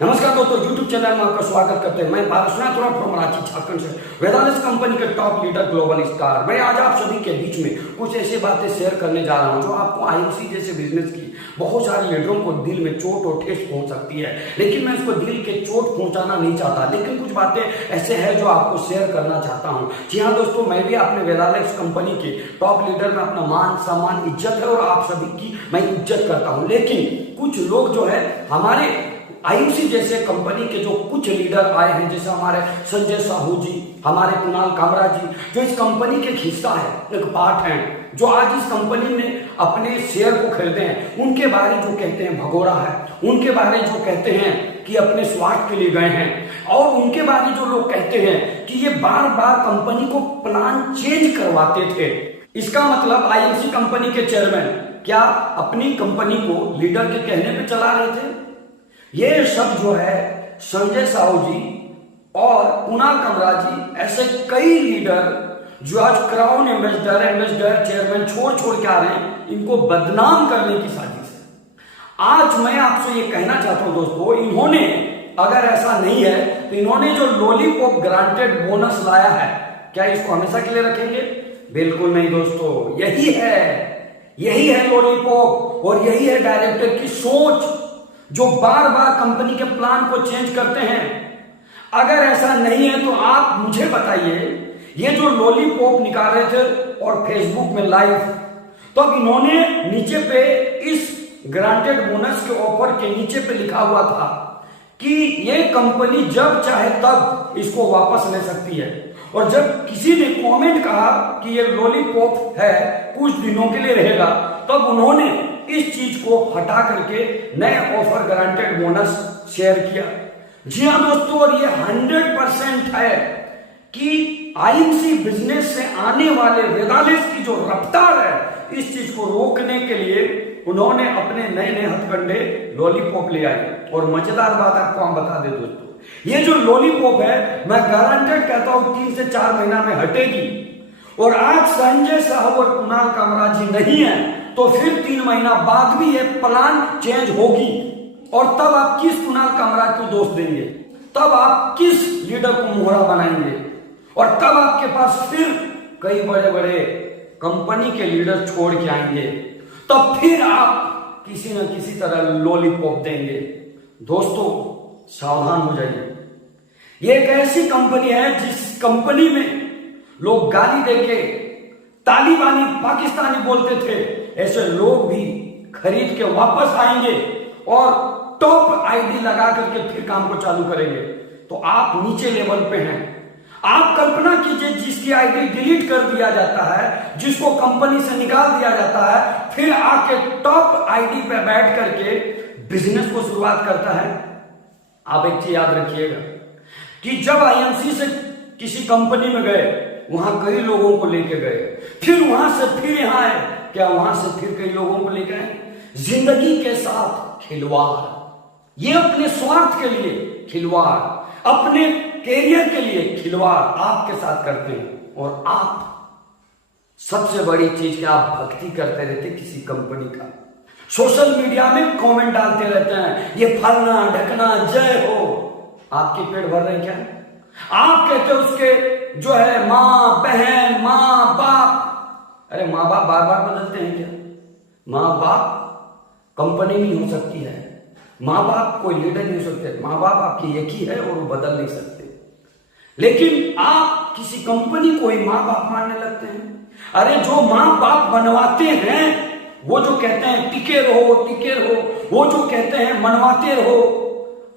नमस्कार दोस्तों, YouTube channel में आपका स्वागत करते हैं। मैं पारसनाथ फ्रॉम रांची झारखंड से वेदांत कंपनी के टॉप लीडर ग्लोबल स्टार। मैं आज आप सभी के बीच में कुछ ऐसी बातें शेयर करने जा रहा हूं जो आपको आईएमसी जैसे बिजनेस की बहुत सारे लीडरों को दिल में चोट और ठेस पहुंच सकती है, लेकिन मैं इसको दिल के चोट पहुंचाना नहीं चाहता, लेकिन कुछ बातें ऐसे हैं जो आपको शेयर करना चाहता हूं। जी हाँ दोस्तों, मैं भी अपने वेदांत कंपनी के टॉप लीडर में अपना मान सम्मान इज्जत है और आप सभी की मैं इज्जत करता हूं, लेकिन कुछ लोग जो है हमारे आईएमसी जैसे कंपनी के जो कुछ लीडर आए हैं, जैसे हमारे संजय साहू जी, हमारे कुणाल कामरा जी, जो इस कंपनी के हिस्सा है, एक पार्ट है, जो आज इस कंपनी में अपने शेयर को खरीदे हैं, उनके बारे जो कहते हैं भगोड़ा है, उनके बारे जो कहते हैं कि अपने स्वार्थ के लिए गए हैं, और उनके बारे जो लोग कहते हैं कि ये बार बार कंपनी को प्लान चेंज करवाते थे। इसका मतलब आईएमसी कंपनी के चेयरमैन क्या अपनी कंपनी को लीडर के कहने पे चला रहे थे? ये सब जो है संजय साहू जी और कुणाल कामरा जी, ऐसे कई लीडर जो आज क्राउन एम्बेसडर चेयरमैन छोड़ के आ रहे हैं, इनको बदनाम करने की साजिश है। आज मैं आपसे ये कहना चाहता हूं दोस्तों, इन्होंने अगर ऐसा नहीं है तो इन्होंने जो लॉलीपॉप ग्रांटेड बोनस लाया है, क्या इसको हमेशा के लिए रखेंगे? बिल्कुल नहीं दोस्तों, यही है लॉलीपॉप और यही है डायरेक्टर की सोच, जो बार बार कंपनी के प्लान को चेंज करते हैं। अगर ऐसा नहीं है तो आप मुझे बताइए, ये जो लॉलीपॉप निकाल रहे थे और फेसबुक में लाइव, तो अब इन्होंने नीचे पे इस ग्रांटेड बोनस के ऑफर के नीचे पे लिखा हुआ था कि ये कंपनी जब चाहे तब इसको वापस ले सकती है, और जब किसी ने कमेंट कहा कि ये लॉलीपॉप है कुछ दिनों के लिए रहेगा, तब उन्होंने इस चीज को हटा करके नए ऑफर गारंटेड बोनस शेयर किया। जी हाँ दोस्तों, और ये 100% है कि आईएमसी बिजनेस से आने वाले वेदांत की जो रफ्तार है, इस चीज को रोकने के लिए उन्होंने अपने नए नए हथकंडे लॉलीपॉप ले आए। और मजेदार बात आपको हम बता दें दोस्तों, ये जो लॉलीपॉप है, मैं गारंटेड कहता हूं 3 से 4 महीना में हटेगी, और आज संजय साहू और कुणाल कामरा जी नहीं है तो फिर 3 महीना बाद भी ये प्लान चेंज होगी, और तब आप किस कुणाल कामरा को दोष देंगे? तब आप किस लीडर को मोहरा बनाएंगे? और तब आपके पास फिर कई बड़े बड़े कंपनी के लीडर छोड़ के आएंगे, तब फिर आप किसी न किसी तरह लॉलीपॉप देंगे। दोस्तों सावधान हो जाइए, ये एक ऐसी कंपनी है जिस कंपनी में लोग गाली देके तालिबानी पाकिस्तानी बोलते थे, ऐसे लोग भी खरीद के वापस आएंगे और टॉप आईडी लगा करके फिर काम को चालू करेंगे। तो आप नीचे लेवल पे हैं, आप कल्पना कीजिए जिसकी आईडी डिलीट कर दिया जाता है, जिसको कंपनी से निकाल दिया जाता है, फिर आके टॉप आईडी पे बैठ करके बिजनेस को शुरुआत करता है। आप एक चीज याद रखिएगा कि जब आईएमसी से किसी कंपनी में गए, वहां कई लोगों को लेके गए, फिर वहां से फिर यहां आए, क्या वहां से फिर कई लोगों को लेकर आए? जिंदगी के साथ खिलवाड़, ये अपने स्वार्थ के लिए खिलवाड़, अपने कैरियर के लिए खिलवाड़ आपके साथ करते हैं। और आप सबसे बड़ी चीज क्या, आप भक्ति करते रहते किसी कंपनी का, सोशल मीडिया में कमेंट डालते रहते हैं, ये फलना ढकना जय हो। आपके पेट भर रहे हैं क्या? आप कहते हो उसके जो है माँ बहन माँ बाप, अरे माँ बाप बार बार बदलते हैं क्या? माँ बाप कंपनी नहीं हो सकती है, माँ बाप कोई लीडर नहीं हो सकते, माँ बाप आपकी एक ही है और वो बदल नहीं सकते। लेकिन आप किसी कंपनी को ही माँ बाप मानने लगते हैं। अरे जो माँ बाप बनवाते हैं, वो जो कहते हैं टिके रहो, वो जो कहते हैं मनवाते रहो,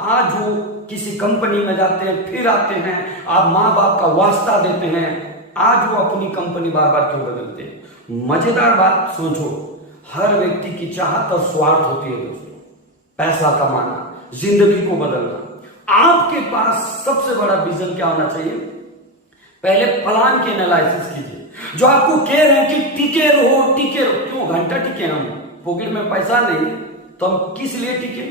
आज वो किसी कंपनी में जाते हैं, फिर आते हैं, आप माँ बाप का वास्ता देते हैं, आज वो अपनी कंपनी बार बार क्यों बदलते हैं? मजेदार बात सोचो, हर व्यक्ति की चाहत और स्वार्थ होती है दोस्तों, पैसा कमाना, जिंदगी को बदलना। आपके पास सबसे बड़ा विजन क्या होना चाहिए? पहले प्लान की एनालिसिस कीजिए, जो आपको कह रहे हैं कि टिके रहो। क्यों घंटा टिके? हम पॉकेट में पैसा नहीं तो हम किस लिए टिके?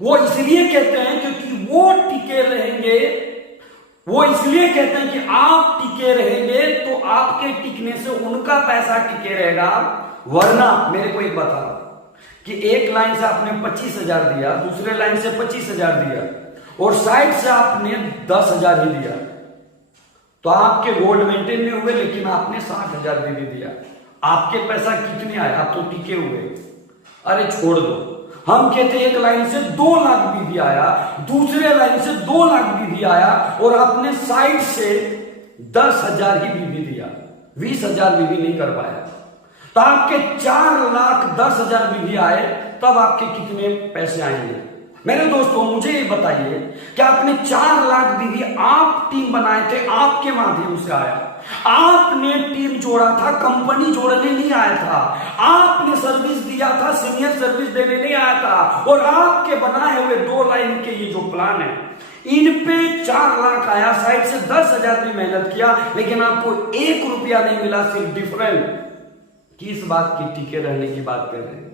वो इसलिए कहते हैं क्योंकि वो टिके रहेंगे, वो इसलिए कहते हैं कि आप टिके रहेंगे तो आपके टिकने से उनका पैसा टिके रहेगा। वरना मेरे को एक बता कि एक लाइन से आपने 25,000 दिया, दूसरे लाइन से 25,000 दिया और साइड से आपने 10,000 ही दिया, तो आपके गोल्ड मेंटेन नहीं हुए, लेकिन आपने 60,000 भी दिया। आपके पैसा कितने आए? आप तो टिके हुए। अरे छोड़ दो, हम कहते एक लाइन से 2 लाख बीवी आया, दूसरे लाइन से 2 लाख बीवी आया और आपने साइड से 10,000 ही बीवी दिया, 20,000 बीवी नहीं कर पाया, तो आपके 4,10,000 बीवी आए, तब आपके कितने पैसे आएंगे? मेरे दोस्तों मुझे ये बताइए कि आपने 4 लाख बीवी आप टीम बनाए थे, आपके माध्यम से आया, आपने टीम जोड़ा था, कंपनी जोड़ने नहीं आया था, आपने सर्विस दिया था, सीनियर सर्विस देने नहीं आया था, और आपके बनाए हुए 2 लाइन के ये जो प्लान है इन पे 4 लाख आया, साइड से 10,000 भी मेहनत किया, लेकिन आपको 1 रुपया नहीं मिला। सिर्फ डिफरेंट किस बात की? टिके रहने की बात कर रहे हैं।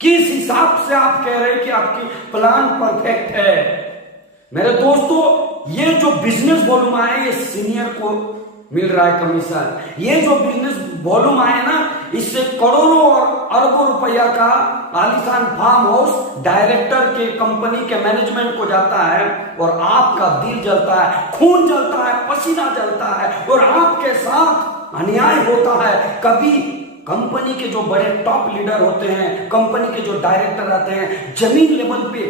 किस हिसाब से आप कह रहे हैं कि आपकी प्लान परफेक्ट है? मेरे दोस्तों ये जो बिजनेस वॉल्यूम आया ये सीनियर को मिल रहा है कमीशन। ये जो बिजनेस वॉल्यूम आया ना, इससे करोड़ों और अरबों रुपया का आलीशान फार्म हाउस डायरेक्टर के कंपनी के मैनेजमेंट को जाता है, और आपका दिल जलता है, खून जलता है, पसीना जलता है, और आपके साथ अन्याय होता है। कभी कंपनी के जो बड़े टॉप लीडर होते हैं, कंपनी के जो डायरेक्टर आते हैं, जमीन लेवल पे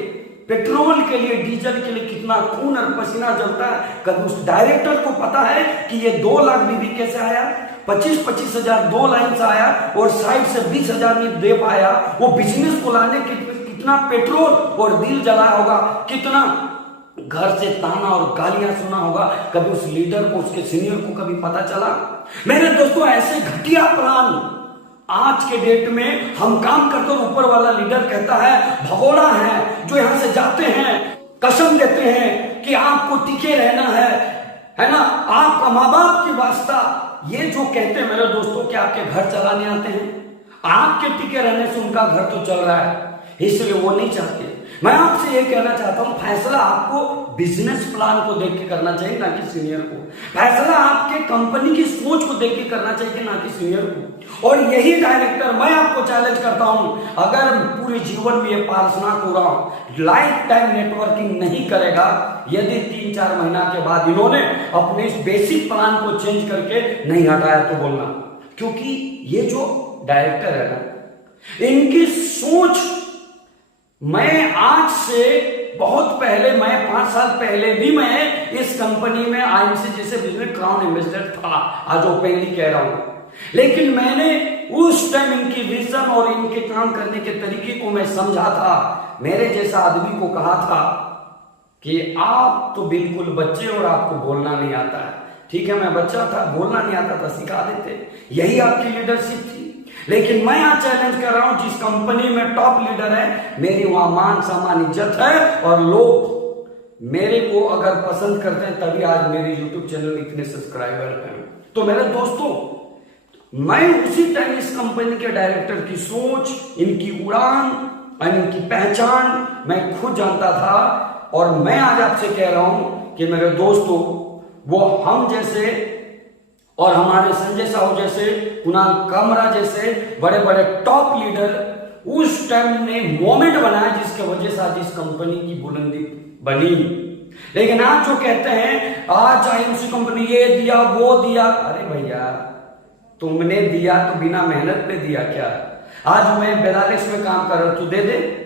पेट्रोल के लिए, डीजल के लिए कितना खून और पसीना जलता है। कभी उस डायरेक्टर को पता है कि ये 2 लाख बीवी कैसे आया? 25,000 2 लाइन से आया और साइड से 20,000 नहीं दे पाया। वो बिजनेस को लाने के कितना पेट्रोल और दिल जला होगा, कितना घर से ताना और गालियां सुना होगा। कभी उस लीडर को, उसके सीनियर को कभी पता चला? मेरे दोस्तों ऐसे घटिया प्लान आज के डेट में हम काम करते, और ऊपर वाला लीडर कहता है, भगोड़ा है जो यहां से जाते हैं, कसम देते हैं कि आपको टिके रहना है ना, आपका माँ बाप की वास्ता। ये जो कहते हैं मेरे दोस्तों कि आपके घर चलाने आते हैं, आपके टिके रहने से उनका घर तो चल रहा है, इसलिए वो नहीं चाहते। मैं आपसे ये कहना चाहता हूं, फैसला आपको बिजनेस प्लान को देख के करना चाहिए, ना कि सीनियर को। फैसला आपके कंपनी की सोच को देख के करना चाहिए, ना कि सीनियर को। और यही डायरेक्टर मैं आपको चैलेंज करता हूं, अगर पूरे जीवन में ये पारसनाथ हो रहा हूं, लाइफ टाइम नेटवर्किंग नहीं करेगा, यदि 3-4 महीना के बाद इन्होंने अपने इस बेसिक प्लान को चेंज करके नहीं हटाया तो बोलना। क्योंकि ये जो डायरेक्टर है ना, इनकी सोच, मैं आज से बहुत पहले, मैं 5 साल पहले भी मैं इस कंपनी में आईएमसी जैसे बिजनेस क्राउन एम्बेसडर था, आज ओपनली कह रहा हूं, लेकिन मैंने उस टाइम इनकी विजन और इनके काम करने के तरीके को मैं समझा था। मेरे जैसा आदमी को कहा था कि आप तो बिल्कुल बच्चे और आपको बोलना नहीं आता है। ठीक है, मैं बच्चा था, बोलना नहीं आता था, सिखा देते, यही आपकी लीडरशिप थी। लेकिन मैं आज चैलेंज कर रहा हूं, जिस कंपनी में टॉप लीडर है, मेरी वहां मान सम्मान इज्जत है, और लोग मेरे को अगर पसंद करते हैं, तभी आज मेरे YouTube चैनल में इतने सब्सक्राइबर हैं। तो मेरे दोस्तों, मैं उसी टाइम इस कंपनी के डायरेक्टर की सोच, इनकी उड़ान और इनकी पहचान मैं खुद जानता था। और मैं आज आपसे कह रहा हूं कि मेरे दोस्तों, वो हम जैसे और हमारे संजय साहू जैसे, कुणाल कामरा जैसे बड़े बड़े टॉप लीडर उस टाइम ने मोमेंट बनाया, जिसके वजह से आज इस कंपनी की बुलंदी बनी। लेकिन आज जो कहते हैं, आज आईएमसी कंपनी ये दिया वो दिया, अरे भैया तुमने दिया तो बिना मेहनत पे दिया क्या? आज मैं बेदालिक्स में काम कर रहा हूं, तू दे दे।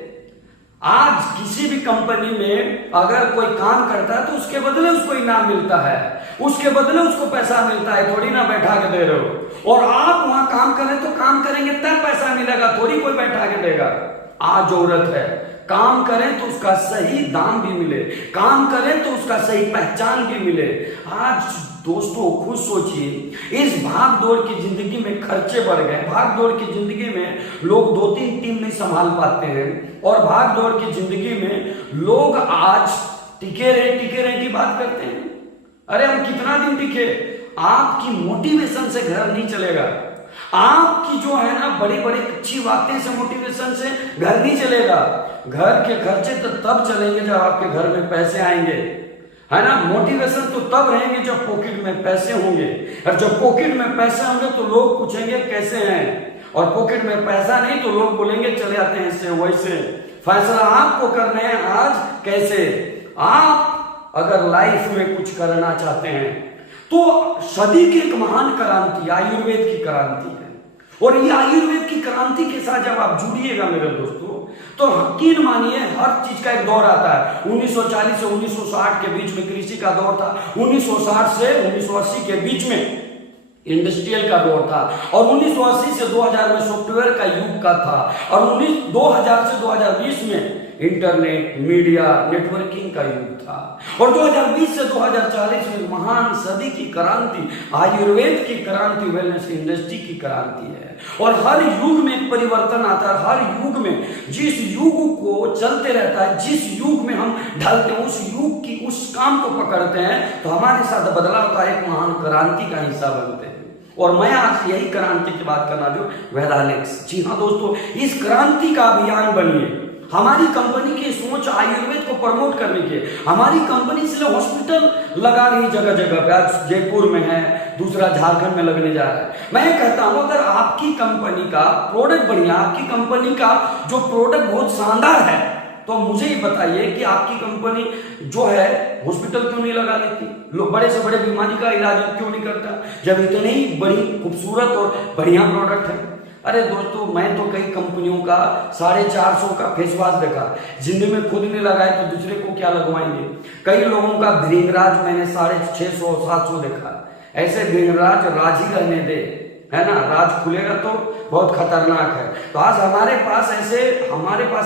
आज किसी भी कंपनी में अगर कोई काम करता है तो उसके बदले उसको इनाम मिलता है, उसके बदले उसको पैसा मिलता है, थोड़ी ना बैठा के दे रहे हो। और आप वहां काम करें तो काम करेंगे तब पैसा मिलेगा, थोड़ी कोई बैठा के देगा। आज जरूरत है काम करें तो उसका सही दाम भी मिले, काम करें तो उसका सही पहचान भी मिले। आज दोस्तों खुद सोचिए, इस भाग दौड़ की जिंदगी में खर्चे बढ़ गए, भाग दौड़ की जिंदगी में लोग 2-3 टीम नहीं संभाल पाते हैं, और भाग दौड़ की जिंदगी में लोग आज टिके रहे की बात करते हैं। अरे हम कितना दिन टिके? आपकी मोटिवेशन से घर नहीं चलेगा, आपकी जो है ना बड़ी बड़ी अच्छी बातें से, मोटिवेशन से घर नहीं चलेगा। घर के खर्चे तो तब चलेंगे जब आपके घर में पैसे आएंगे, है ना। मोटिवेशन तो तब रहेंगे जब पॉकेट में पैसे होंगे, और जब पॉकेट में पैसे होंगे तो लोग पूछेंगे कैसे हैं, और पॉकेट में पैसा नहीं तो लोग बोलेंगे चले आते हैं इससे वैसे। फैसला आपको करने हैं आज कैसे। आप अगर लाइफ में कुछ करना चाहते हैं तो सदी की एक महान क्रांति आयुर्वेद की क्रांति है, और ये आयुर्वेद की क्रांति के साथ जब आप जुड़िएगा मेरे दोस्तों तो यकीन मानिए हर चीज का एक दौर आता है। 1940 से 1960 के बीच में कृषि का दौर था, 1960 से 1980 के बीच में इंडस्ट्रियल का दौर था, और 1980 से 2000 में सॉफ्टवेयर का युग का था, और 2000 से 2020 में इंटरनेट मीडिया नेटवर्किंग का युग था, और 2020 से 2040 में महान सदी की क्रांति आयुर्वेद की क्रांति वेलनेस इंडस्ट्री की क्रांति है। और हर युग में एक परिवर्तन आता है, हर युग में जिस युग को चलते रहता है, जिस युग में हम ढलते हैं उस युग की उस काम को पकड़ते हैं तो हमारे साथ बदलाव का एक महान क्रांति का हिस्सा बनते हैं। और मैं आज यही क्रांति की बात करना जो वेदालेक्स। जी हाँ दोस्तों, इस क्रांति का अभियान बनिए। हमारी कंपनी की सोच आयुर्वेद को प्रमोट करने की। हमारी कंपनी इसलिए हॉस्पिटल लगा रही जगह जगह पे, आज जयपुर में है, दूसरा झारखंड में लगने जा रहा है। मैं ये कहता हूं अगर आपकी कंपनी का प्रोडक्ट बढ़िया, आपकी कंपनी का जो प्रोडक्ट बहुत शानदार है, तो मुझे ये बताइए कि आपकी कंपनी जो है हॉस्पिटल क्यों नहीं लगा लेती, लोग बड़े से बड़े बीमारी का इलाज क्यों नहीं करता, जब इतने ही बड़ी खूबसूरत और बढ़िया प्रोडक्ट है। अरे दोस्तों, मैं तो कई कंपनियों का 450 का फेस वॉश देखा, जिंदगी में खुद नहीं लगाए तो दूसरे को क्या लगवाएंगे। कई लोगों का भृंगराज मैंने 650-700 देखा। ऐसे भृंगराज राज ही रहने दे, है ना, राज खुलेगा तो बहुत खतरनाक है। तो आज हमारे पास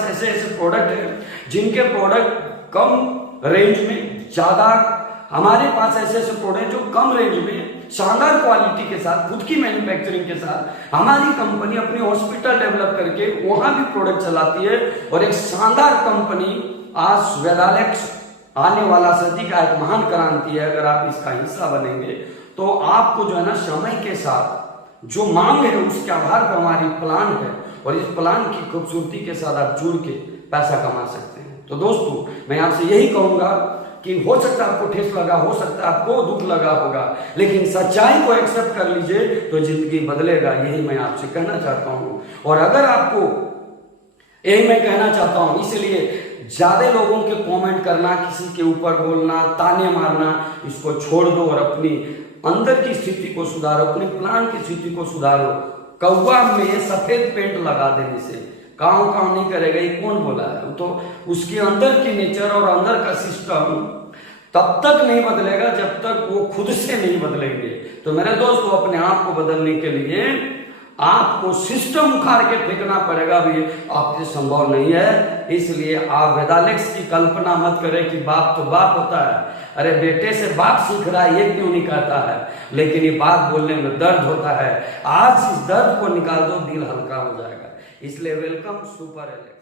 ऐसे प्रोडक्ट है जिनके प्रोडक्ट कम रेंज में ज्यादा, हमारे पास ऐसे प्रोडक्ट जो कम रेंज में शानदार क्वालिटी के साथ खुद की मैन्युफैक्चरिंग के साथ हमारी कंपनी अपनी हॉस्पिटल डेवलप करके वहां भी प्रोडक्ट चलाती है। और एक शानदार कंपनी आज वेदालेक्स आने वाला सदी का एक महान क्रांति है। अगर आप इसका हिस्सा बनेंगे तो आपको जो है ना समय के साथ जो मांग है उसके आधार पर हमारी प्लान है, और इस प्लान की खूबसूरती के साथ आप जुड़ के पैसा कमा सकते हैं। तो दोस्तों, मैं आपसे यही कहूंगा कि हो सकता है आपको ठेस लगा, हो सकता है आपको दुख लगा होगा, लेकिन सच्चाई को एक्सेप्ट कर लीजिए तो जिंदगी बदलेगा। यही मैं आपसे कहना चाहता हूं। और अगर आपको यही मैं कहना चाहता हूं, इसलिए ज्यादा लोगों के कमेंट करना, किसी के ऊपर बोलना, ताने मारना, इसको छोड़ दो और अपनी अंदर की स्थिति को सुधारो, अपने प्लान की स्थिति को सुधारो। कौवा में सफेद पेंट लगा देने से काम नहीं करेगा, ये कौन बोला है? तो उसके अंदर की नेचर और अंदर का सिस्टम तब तक नहीं बदलेगा जब तक वो खुद से नहीं बदलेंगे। तो मेरे दोस्तों, अपने आप को बदलने के लिए आपको सिस्टम उखाड़ के फेंकना पड़ेगा, भी आपसे संभव नहीं है। इसलिए आप वेदालेक्स की कल्पना मत करें कि बाप तो बाप होता है। अरे बेटे से बाप सीख रहा है ये क्यों नहीं कहता है, लेकिन ये बात बोलने में दर्द होता है। आज इस दर्द को निकाल दो, दिल हल्का हो जाएगा। इसलिए वेलकम सुपर एलेक्स।